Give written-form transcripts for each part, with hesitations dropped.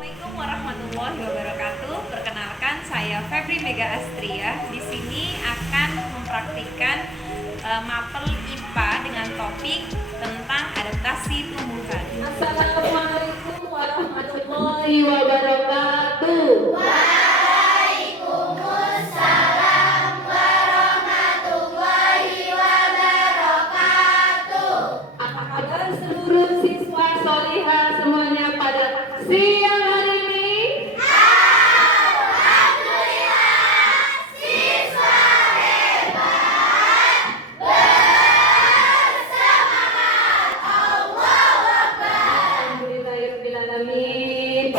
Assalamualaikum warahmatullahi wabarakatuh. Perkenalkan, saya Febri Mega Astria. Di sini akan mempraktikkan mapel IPA dengan topik tentang adaptasi tumbuhan. Assalamualaikum warahmatullahi wabarakatuh. Waalaikumsalam warahmatullahi wabarakatuh. Apa kabar seluruh siswa solihah semuanya pada siang hari ini? Alhamdulillah, siswa hebat bersemangat. Allahu Akbar. Alhamdulillahirrahmanirrahim.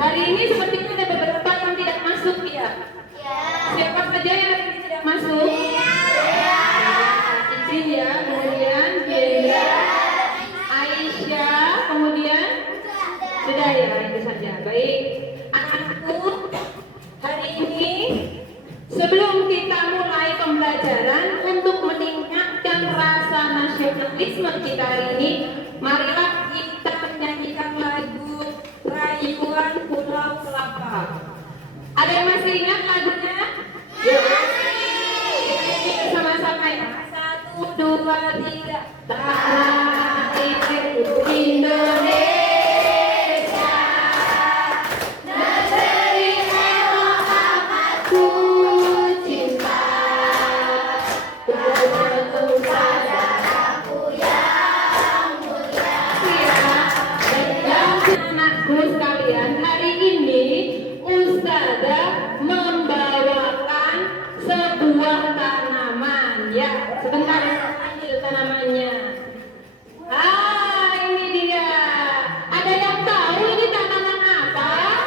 Hari ini sepertinya ada beberapa yang tidak masuk ya. Siapa saja yang hari ini tidak masuk? Cici ya, kemudian Bella, Aisyah, kemudian sudah ya, itu saja. Baik, anak-anakku, hari ini sebelum kita mulai pembelajaran untuk meningkatkan rasa nasionalisme kita hari ini, marilah kita menyanyikan lagu Rayuan Pulau Kelapa. Ada yang masih ingat lagunya? Yuk, kita sama-sama ya. 1, 2, 3. Tanah airku Indonesia, negeri elok amat ku cinta, berbangsa darahku yang mulia. Dan anakku sekalian, hari ini Ustazah membawakan sebuah tanaman. Ya, sebentar ambil tanamannya. Ini dia. Ada yang tahu ini tanaman apa?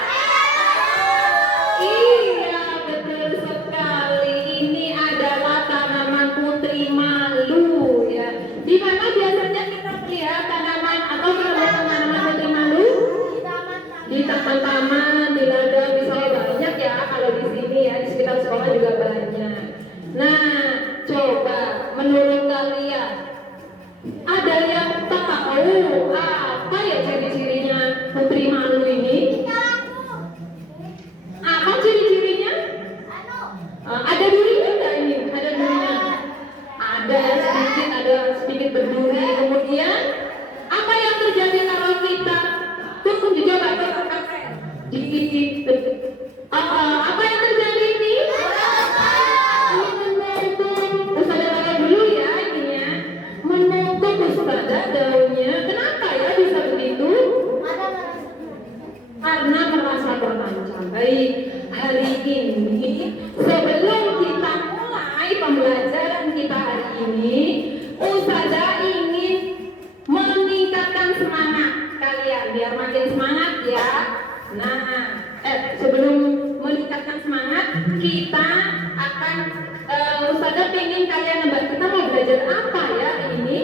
Iya, betul sekali. Ini adalah tanaman putri malu ya. Di mana biasanya kita melihat tanaman atau menemukan tanaman putri malu? Di taman-taman, di ladang, misalnya banyak ya. Kalau di sini ya, di sekitar sekolah juga banyak. Nah, coba menurut kalian, ada yang tahu apa ya ciri-cirinya putri malu ini? Apa ciri-cirinya? Ada durinya nggak ini? Ada durinya? Ada sedikit berduri. Kemudian apa yang terjadi kalau kita coba apa yang terjadi ini? Ustazah lawan dulu ya ininya. Menutup Ustazah daunnya. Kenapa ya bisa begitu? Karena merasa terancam. Baik, hari ini sebelum kita mulai pembelajaran kita hari ini, Ustazah ingin meningkatkan semangat kalian biar makin semangat ya. Nah, sebelum meningkatkan semangat, kita akan Ustazah pengen kalian nebak, kita mau belajar apa ya hari ini?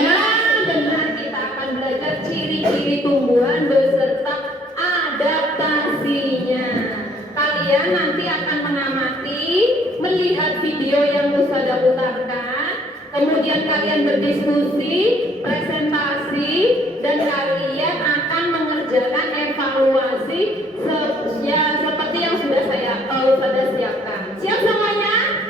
Nah, benar, kita akan belajar ciri-ciri tumbuhan beserta adaptasinya. Kalian nanti akan mengamati, melihat video yang Ustazah putarkan, kemudian kalian berdiskusi, presentasi, dan kalian akan mengerjakan evaluasi seperti yang sudah Ustazah siapkan. Siap semuanya?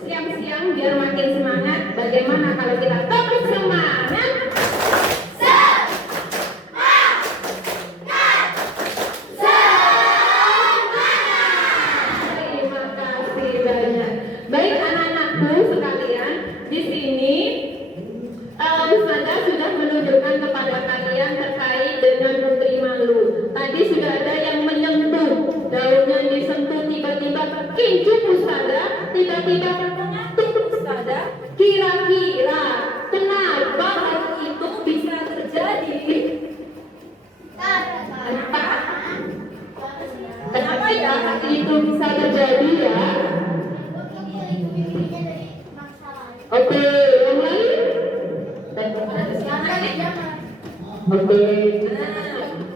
Siang-siang biar makin semangat. Bagaimana kalau kita tepuk semangat? Terima kasih banyak. Baik anak-anakku sekalian, di sini Ustazah sudah menunjukkan kepada kalian terkait dengan putri malu. Tadi sudah ada yang menyentuh, daunnya disentuh tiba-tiba kincup Ustazah, tiba-tiba menyatu Ustazah. Kira-kira kenapa hal itu bisa terjadi? Kenapa? Kenapa ya hal itu bisa terjadi ya? Oke, yang lain? Oke.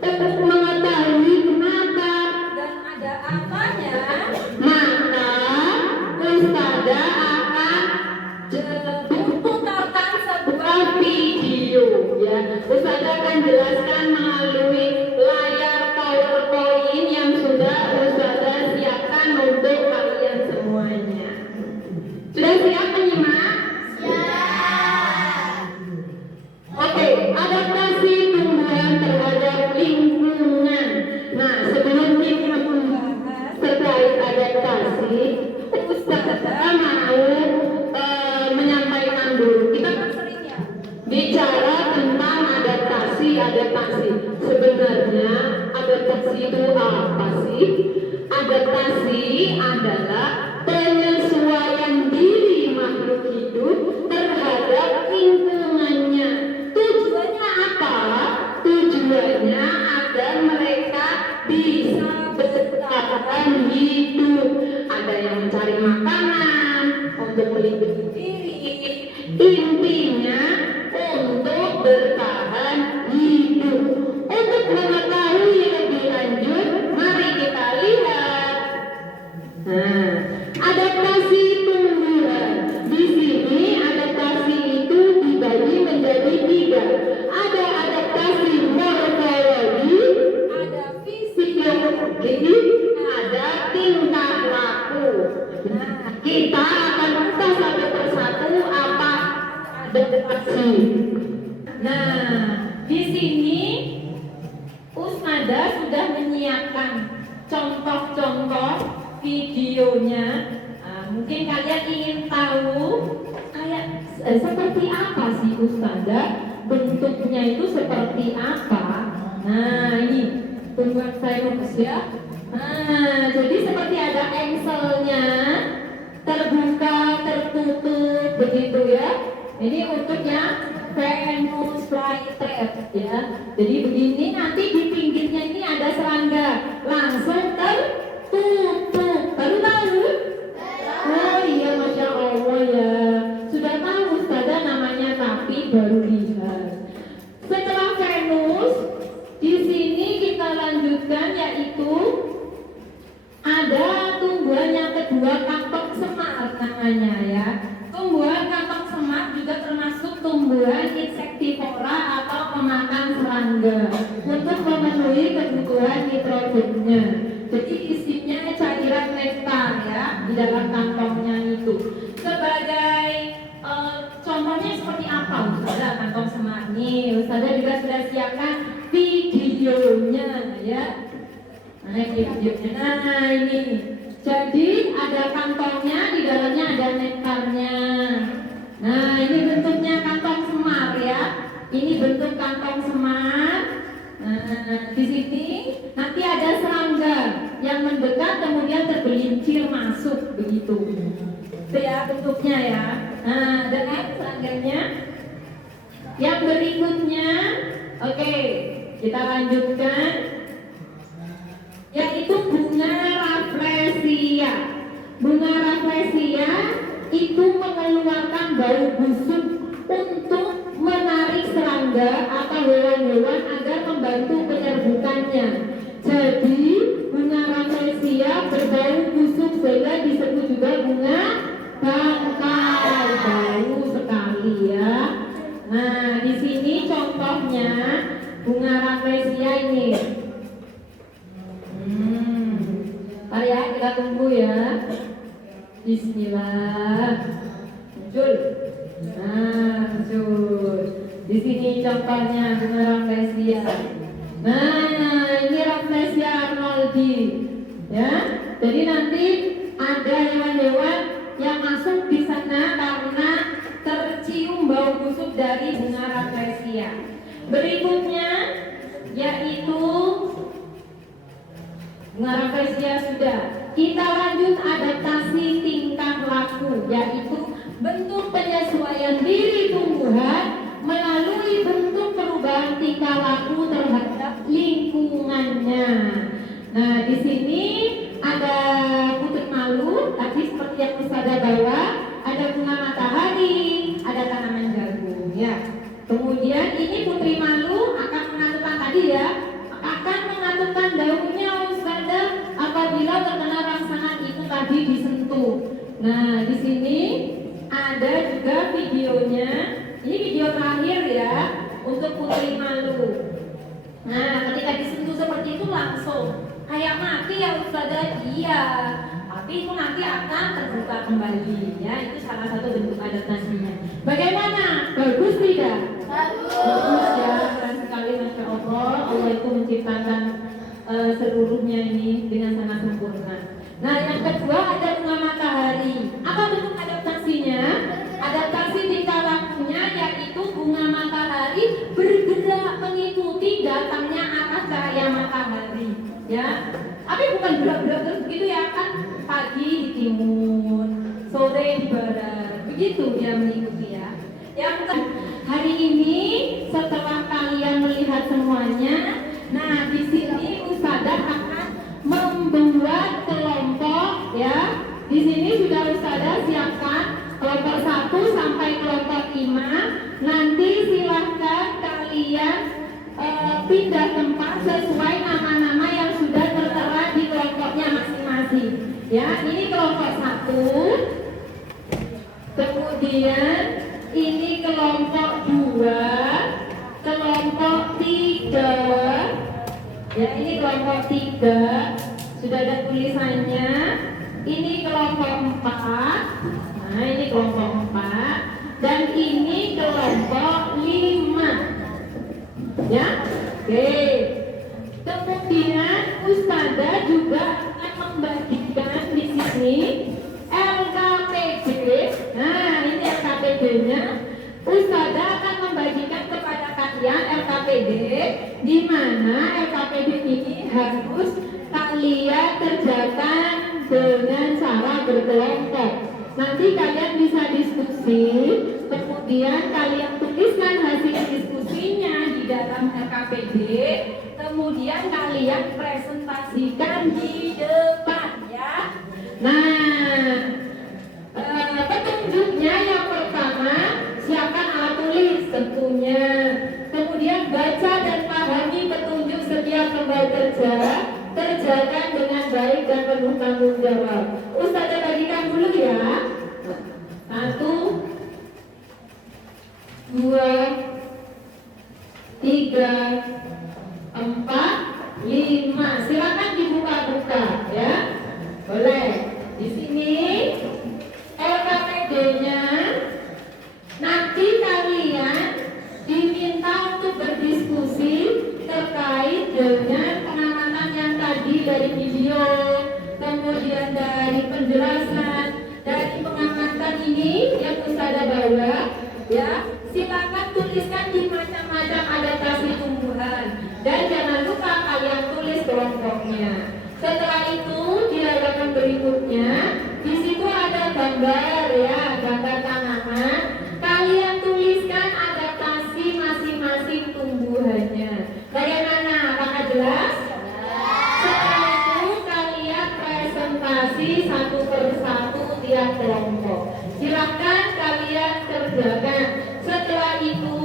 Untuk mengetahui kenapa dan ada apanya, maka Ustazah akan putarkan sebuah video ya. Ustazah akan jelaskan melalui layar PowerPoint yang sudah Ustazah siapkan untuk kalian semuanya. Sudah siap menyimak? Oke, adaptasi tumbuhan terhadap lingkungan. Nah, sebelum kita membahas terkait adaptasi, Ustazah mau menyampaikan dulu. Kita kan sering ya bicara tentang adaptasi. Sebenarnya adaptasi itu apa sih? Adaptasi adalah penyesuaian diri makhluk hidup terhadap lingkungannya. Tujuannya apa? Tujuannya agar mereka bisa bertahan hidup. Ada yang mencari makanan untuk melindungi diri. Intinya untuk bertahan hidup. Untuk mengetahui lebih lanjut, mari kita lihat. Nah, adaptasi tumbuhan. Di sini adaptasi itu dibagi menjadi 3. Ada adaptasi morfologi, ada fisiologi, ada tingkah laku. Nah, kita akan buka satu persatu apa adaptasi. Nah, di sini Ustazah sudah menyiapkan contoh-contoh videonya. Mungkin kalian ingin tahu kayak seperti apa sih Ustazah, bentuknya itu seperti apa. Nah, ini tumbuhan Fairus ya. Nah, jadi seperti ada engselnya, terbuka, tertutup, begitu ya. Ini untuk yang Venus flytrap ya. Jadi begini, nanti di pinggirnya ini ada serangga, langsung tertutup. Baru tahu? Oh iya, Masya Allah ya. Sudah tahu Ustazah namanya, tapi baru lihat. Setelah Venus, di sini kita lanjutkan yaitu ada tumbuhan yang kedua, kantong semar namanya ya. Tumbuhan kantong semar juga termasuk tumbuhan insektivora atau pemakan serangga untuk memenuhi kebutuhan nitrogennya. Jadi isinya cairan nektar ya di dalam kantongnya itu. Sebagai contohnya seperti apa Ustazah kantong semar nih? Ustazah juga sudah siapkan videonya ya. Nah, videonya. Nah, ini. Jadi ada kantongnya, di dalamnya ada nektarnya. Nah, ini bentuknya kantong semar ya. Ini bentuk kantong semar. Nah, di sini nanti ada serangga yang mendekat kemudian tergelincir masuk begitu. Itu ya bentuknya ya. Nah, dengan serangganya. Yang berikutnya, oke, kita lanjutkan. Yaitu bunga rafflesia. Bunga rafflesia itu mengeluarkan bau busuk untuk menarik serangga atau hewan-hewan agar membantu penyerbukannya. Jadi bunga rafflesia berbau busuk sehingga disebut juga bunga bangkai. Bau sekali ya. Nah, di sini contohnya bunga rafflesia ini. Mari ya, kita tunggu ya. Bismillah. Muncul. Nah, muncul. Di sini contohnya bunga rafflesia. Nah, ini rafflesia arnoldi. Ya. Jadi nanti ada hewan-hewan yang masuk di sana karena tercium bau busuk dari bunga rafflesia. Berikutnya yaitu bunga rafflesia sudah. Kita lanjut adaptasi tingkah laku, yaitu bentuk penyesuaian diri tumbuhan melalui bentuk perubahan tingkah laku terhadap lingkungannya. Nah, di sini ada putri malu, tadi seperti yang Ustazah bawa, ada bunga matahari, ada tanaman jagung ya. Kemudian ini putri malu akan menentukan tadi ya, akan menentukan daunnya Ustazah apabila terkena rangsangan itu tadi disentuh. Nah, di sini ada juga videonya. Ini video terakhir ya untuk putri kembali. Ya, itu salah satu bentuk adaptasinya. Bagaimana? Bagus tidak? Bagus ya, keren sekali, Masya Allah. Allah itu menciptakan seluruhnya ini dengan sangat sempurna. Nah, yang kedua ada bunga matahari. Apa bentuk adaptasinya? Adaptasi tingkah lakunya yaitu bunga matahari bergerak mengikuti datangnya arah cahaya matahari. Ya, tapi bukan gerak-gerak terus begitu ya, kan pagi di timur, sore di barat, begitu dia mengikuti ya. Yang hari ini setelah kalian melihat semuanya, nah di sini Ustazah akan membuat kelompok ya. Di sini sudah Ustazah siapkan kelompok 1 sampai kelompok 5. Nanti silahkan kalian pindah tempat sesuai nama-nama yang sudah tertera di kelompoknya masing-masing. Ya, ini kelompok 1. Kemudian ini kelompok 2, kelompok 3. Ya, ini kelompok 3. Sudah ada tulisannya. Ini kelompok 4. Nah, ini kelompok 4 dan ini kelompok 5. Ya. Oke. Kemudian Ustazah juga akan membagikan di sini LKPD. Nah, ini LKPD-nya. Ustazah akan membagikan kepada kalian LKPD, di mana LKPD ini harus kalian kerjakan dengan cara berkelompok. Nanti kalian bisa diskusi, kemudian kalian tuliskan hasil diskusinya di dalam LKPD, kemudian kalian presentasikan di depan ya. Nah, petunjuknya yang pertama, siapkan alat tulis tentunya. Kemudian baca dan pahami petunjuk setiap lembar kerja, kerjakan dengan baik dan penuh tanggung jawab. Ustazah bagikan dulu ya. 1, 2, 3, 4, 5. Silakan dibuka-buka ya. Boleh. Di sini LKPD-nya. Nanti kalian diminta untuk berdiskusi terkait dengan pengamatan yang tadi dari video, kemudian dari penjelasan, dari pengamatan ini yang Ustazah bawa ya. Silakan tuliskan di macam-macam adaptasi tumbuhan dan jangan lupa kalian tulis kelompoknya. Setelah itu di halaman berikutnya di situ ada gambar ya, gambar tanaman. Kalian tuliskan adaptasi masing-masing tumbuhannya. Bagaimana? Apakah jelas? Setelah itu kalian presentasi satu persatu tiap kelompok. Silakan kalian kerjakan. Setelah itu,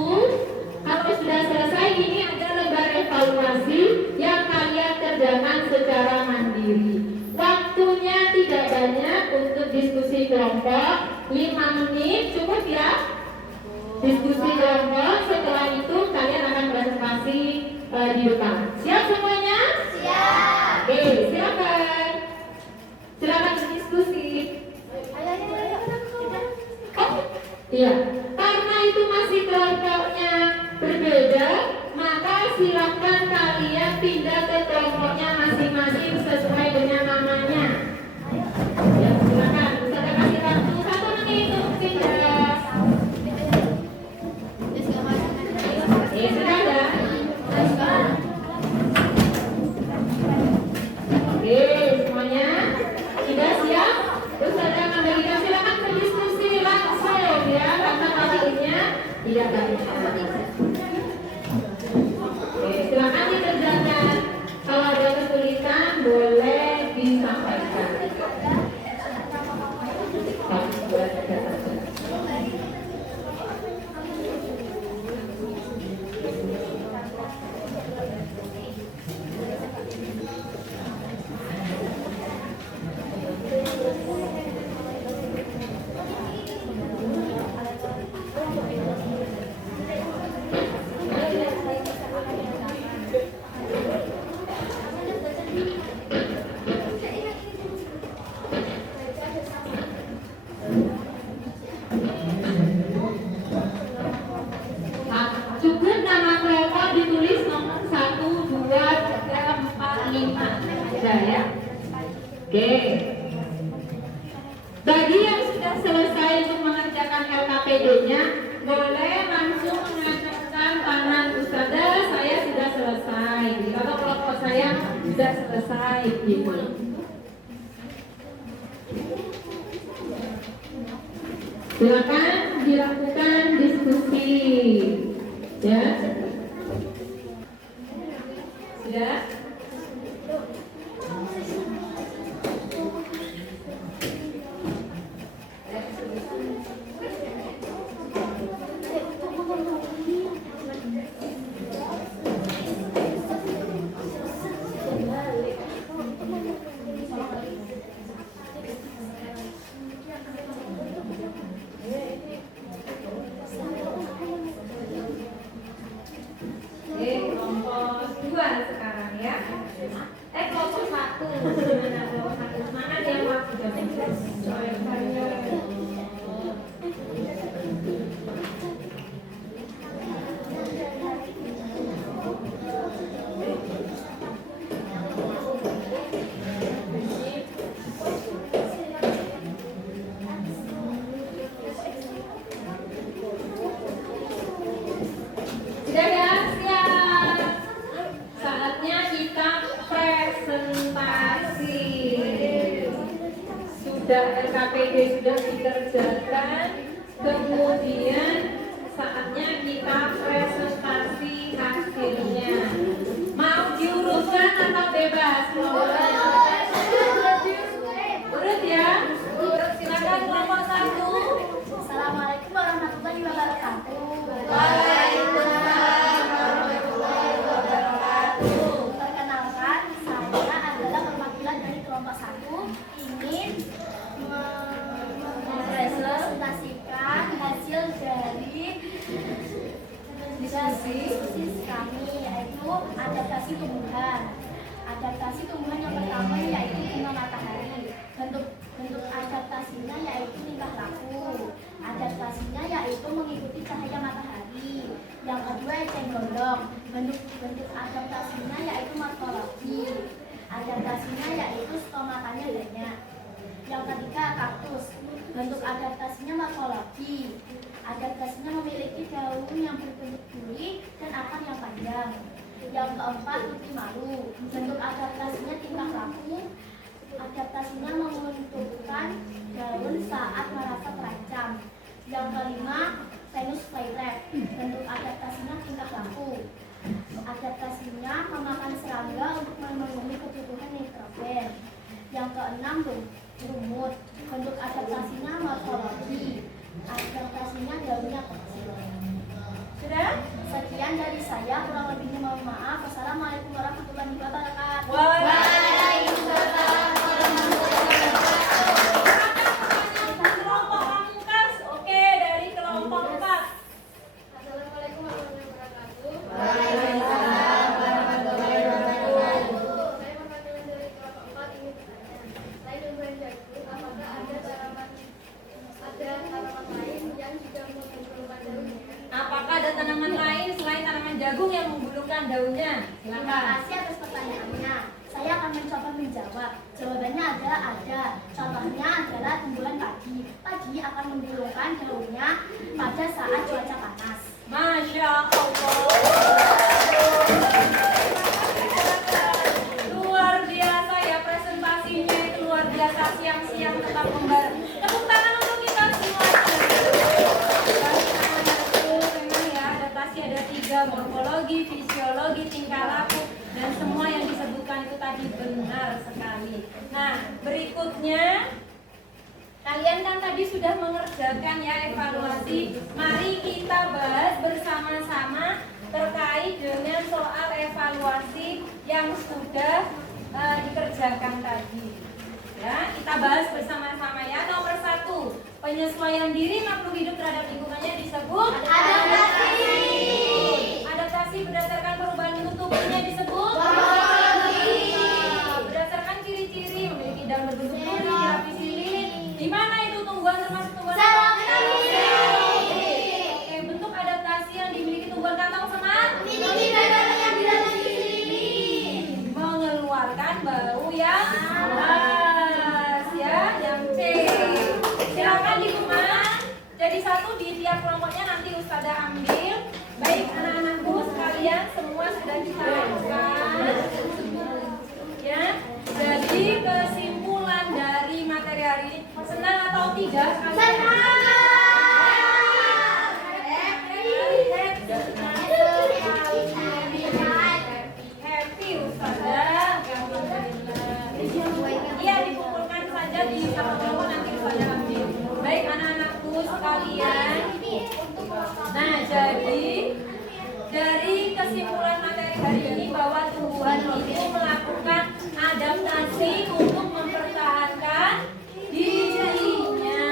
kalau sudah selesai, ini ada lembar evaluasi yang kalian kerjakan secara mandiri. Waktunya tidak banyak untuk diskusi kelompok, 5 menit cukup ya. Diskusi kelompok, setelah itu kalian akan presentasi di depan. Siap semuanya? Siap. Oke, silakan. Silakan berdiskusi. Oh, iya. Karena itu masih kelompoknya berbeda, maka silakan kalian pindah ke kelompoknya masing-masing sesuai dengan namanya. Ya, silakan. Ustazah kasih waktu 1 menit untuk pindah. Sudah ada? Oke, semuanya sudah siap? Ustazah akan berikan, silakan berdiskusi langsung ya, karena waktunya tidak banyak. Oke, silakan dikerjakan. Kalau ada kesulitan boleh disampaikan. 1, 2, 3, 4. Ada ya? Oke. Bagi yang sudah selesai untuk mengerjakan LKPD-nya, boleh langsung mengatakan tangan Ustazah, saya sudah selesai. Atau kelompok saya sudah selesai gitu. Silakan dilakukan diskusi. Ya. Sudah? Kelompok 2 sekarang ya. Kelompok 1. Mana yang waktu sudah ya, siap. Saatnya kita presentasi. Sudah LKPD sudah dikerjakan, kemudian saatnya kita presentasi hasilnya. Mau diurutkan atau bebas? Urut ya. Urut, silakan kelompok 1. Assalamualaikum warahmatullahi wabarakatuh. Perkenalkan, saya adalah perwakilan dari kelompok 1 ingin mempresentasikan hasil dari diskusi kami, yaitu adaptasi tumbuhan. Adaptasi tumbuhan yang pertama yaitu bunga matahari. Bentuk adaptasinya yaitu tingkah laku. Adaptasinya yaitu mengikuti cahaya matahari. Yang kedua eceng gondong. Bentuk adaptasinya yaitu morfologi. Adaptasinya yaitu stomatanya banyak. Yang ketiga kaktus. Bentuk adaptasinya morfologi. Adaptasinya memiliki daun yang berbentuk duri dan akar yang panjang. Yang keempat putih malu. Bentuk adaptasinya tingkah laku. Adaptasinya menguntungkan daun saat merasa terancam. Yang kelima Venus flytrap. Bentuk adaptasinya tingkah laku. Adaptasinya memakan serangga untuk memenuhi kebutuhan nitrogen. Yang keenam lumut. Bentuk adaptasinya morfologi. Adaptasinya daunnya kecil. Sudah? Sekian dari saya, kurang lebihnya mohon maaf. Wassalamualaikum warahmatullahi wabarakatuh. Waalaikumsalam warahmatullahi wabarakatuh. Kelompok pamungkas, oke, dari kelompok 4. Assalamualaikum warahmatullahi wabarakatuh. Waalaikumsalam warahmatullahi wabarakatuh. Saya perwakilan dari kelompok 4 ini bertanya. Saya Nurman Jagu, apakah ada tanaman lain yang juga mengumpulkan daunnya? Apakah ada tanaman lain selain tanaman jagung yang menggulungkan daunnya? Terima Silakan. kasih atas pertanyaannya. Saya akan mencoba menjawab. Jawabannya ada. Contohnya adalah tumbuhan padi. Padi akan menggulungkan daunnya pada saat cuaca panas. Masya Allah. Luar biasa ya presentasinya, itu luar biasa. Siang-siang tetap kembali. Tepuk tangan untuk kita semua. Memang ya, adaptasi ada 3, morfologi, fisiologi, tingkah laku, dan semua yang disebutkan itu tadi benar sekali. Nah, berikutnya kalian kan tadi sudah mengerjakan ya evaluasi. Mari kita bahas bersama-sama terkait dengan soal evaluasi yang sudah dikerjakan tadi. Ya, kita bahas bersama-sama ya. Nomor 1, penyesuaian diri makhluk hidup terhadap lingkungannya disebut Adaptasi. Adaptasi berdasarkan perubahan bentuk tubuhnya disebut Morfologi. Berdasarkan ciri-ciri memiliki daun berbentuk duri, dilapisi lilin. Di mana itu tumbuhan termasuk tumbuhan Serofili. Oke, bentuk adaptasi yang dimiliki tumbuhan kantong semar Memiliki badan yang tidak sendiri. mengeluarkan bau yang kesimpulan materi hari ini bahwa tumbuhan itu melakukan adaptasi untuk mempertahankan dirinya.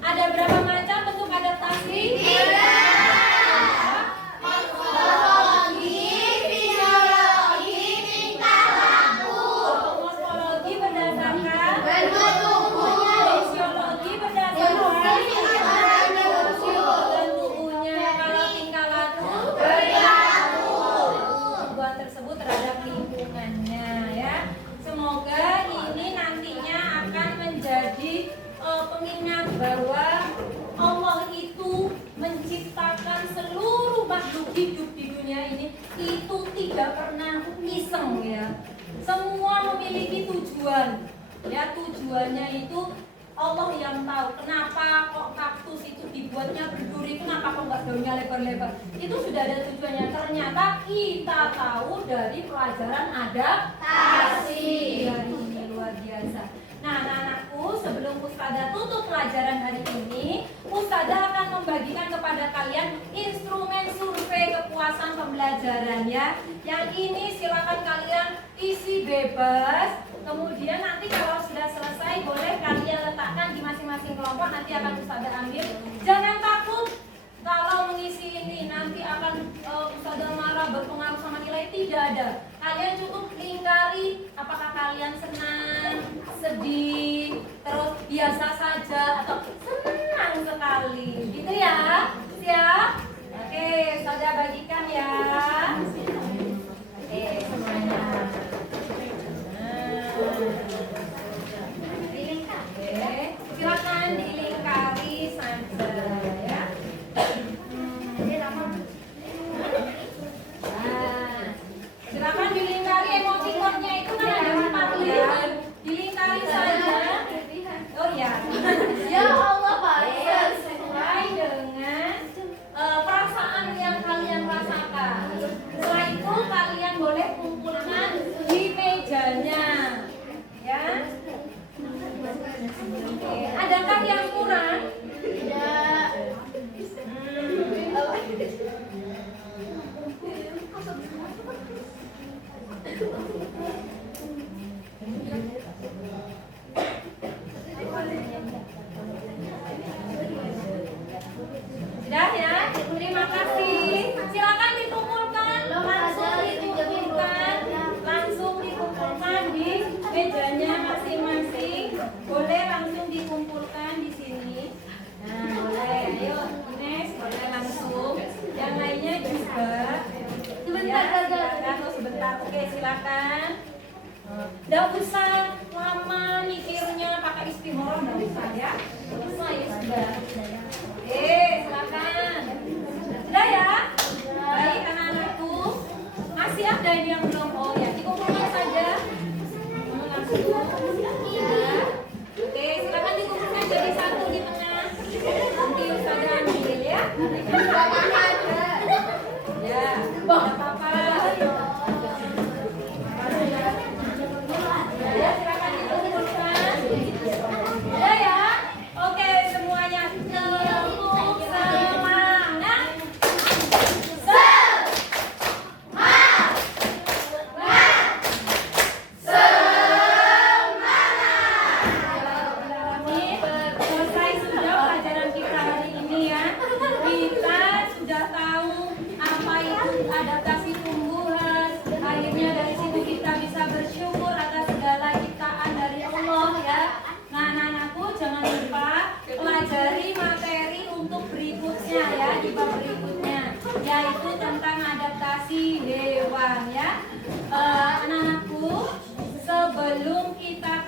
Ada berapa macam bentuk adaptasi? Pengingat bahwa Allah itu menciptakan seluruh makhluk hidup di dunia ini itu tidak pernah iseng ya. Semua memiliki tujuan. Ya, tujuannya itu Allah yang tahu. Kenapa kok kaktus itu dibuatnya berduri, kenapa kok nggak daunnya lebar-lebar? Itu sudah ada tujuannya. Ternyata kita tahu dari pelajaran adaptasi. Hari ini luar biasa. Nah, anak-anakku, sebelum Ustazah tutup pelajaran hari ini, Ustazah akan membagikan kepada kalian instrumen survei kepuasan pembelajaran ya. Yang ini silakan kalian isi bebas. Kemudian nanti kalau sudah selesai boleh kalian letakkan di masing-masing kelompok, nanti akan Ustazah ambil. Jangan takut kalau mengisi ini nanti akan Ustazah marah, berpengaruh sama nilai, tidak ada. Kalian cukup lingkari apakah kalian senang, sedih, terus biasa saja atau senang sekali, gitu ya. Siap? Oke, Ustazah bagikan ya. Oke, semuanya. Oke, silakan dilingkari saja ya. Silakan dilingkari emotikonnya itu kan ada 4 ya. Dilingkari saja. Oh ya. Ya Allah, Pak. Sesuai dengan perasaan yang kalian rasakan. Setelah itu kalian boleh kumpulkan di mejanya. Ya. Oke. Adakah yang kurang? Tidak. Sudah ya? Terima kasih. Silakan dikumpulkan, langsung dikumpulkan di mejanya masing-masing. Boleh langsung dikumpulkan di sini. Nah, boleh. Ayo, Ines, boleh langsung. Yang lainnya juga. Sebentar, silakan. Oh, sebentar. Oke, silakan. Nggak usah lama mikirnya pakai istihoroh, nggak usah ya. Selesai ya sudah. Oke, silakan. Sudah ya? Baik anak-anakku. Masih ada ini yang belum? Oh ya, dikumpulkan saja. Langsung. Ya. Oke, silakan dikumpulkan jadi satu di tengah. Nanti Ustazah ambil ya. Ya, nggak apa-apa. Ya, silakan dikumpulkan. Ya ya. Oke, semuanya tepuk semangat. Selesai sudah pelajaran kita hari ini ya. Kita sudah tahu apa itu adaptasi tumbuhan. Akhirnya dari situ kita bisa bersyukur atas segala ciptaan dari Allah ya. Nah, anak-anakku jangan lupa pelajari materi untuk berikutnya ya, di bab berikutnya, yaitu tentang adaptasi hewan ya. Anak-anakku, sebelum kita